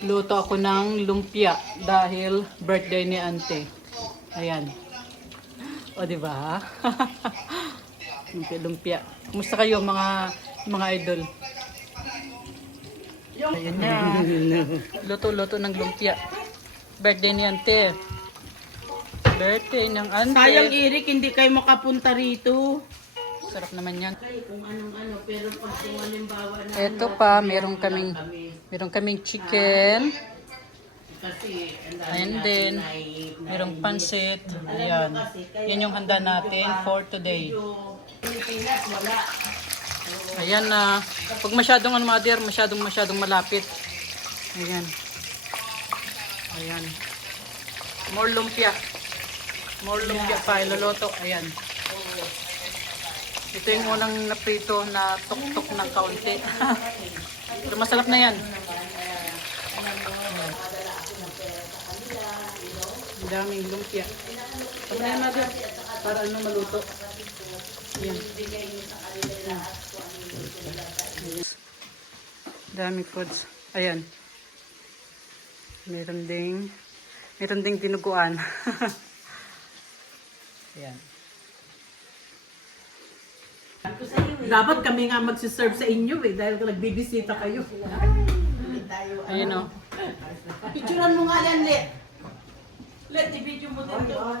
Luto ako ng lumpia dahil birthday ni Ante. Ayan. O, di ba? Lumpia. Kumusta kayo mga idol? Ayan na. Luto-luto ng lumpia. Birthday ni Ante. Birthday ng Ante. Sayang, Eric, hindi kayo makapunta rito. Sarap naman yan. Kung anong-ano, pero pag kung halimbawa na... Ito pa, meron kaming chicken. Kasi, And then, merong pansit. Ayan. Yan yung handa natin for today. Pilipinas, wala. Ayan na. Pag masyadong mother, masyadong malapit. Ayan. Ayan. More lumpia. More lumpia pa iluluto. Ayan. Ito yung unang naprito na tok-tok ng kaunti. Pero masarap na yan. Ang daming lumpia. Tama na yan, mother. Para ano maluto. Ayan. Daming foods. Ayan. Meron ding dinuguan. Ayan. Dapat kami nga magsiserve sa inyo dahil nagbibisita kayo. Ayun o. Picturean mo nga yan, Let. Let, i-video mo din doon.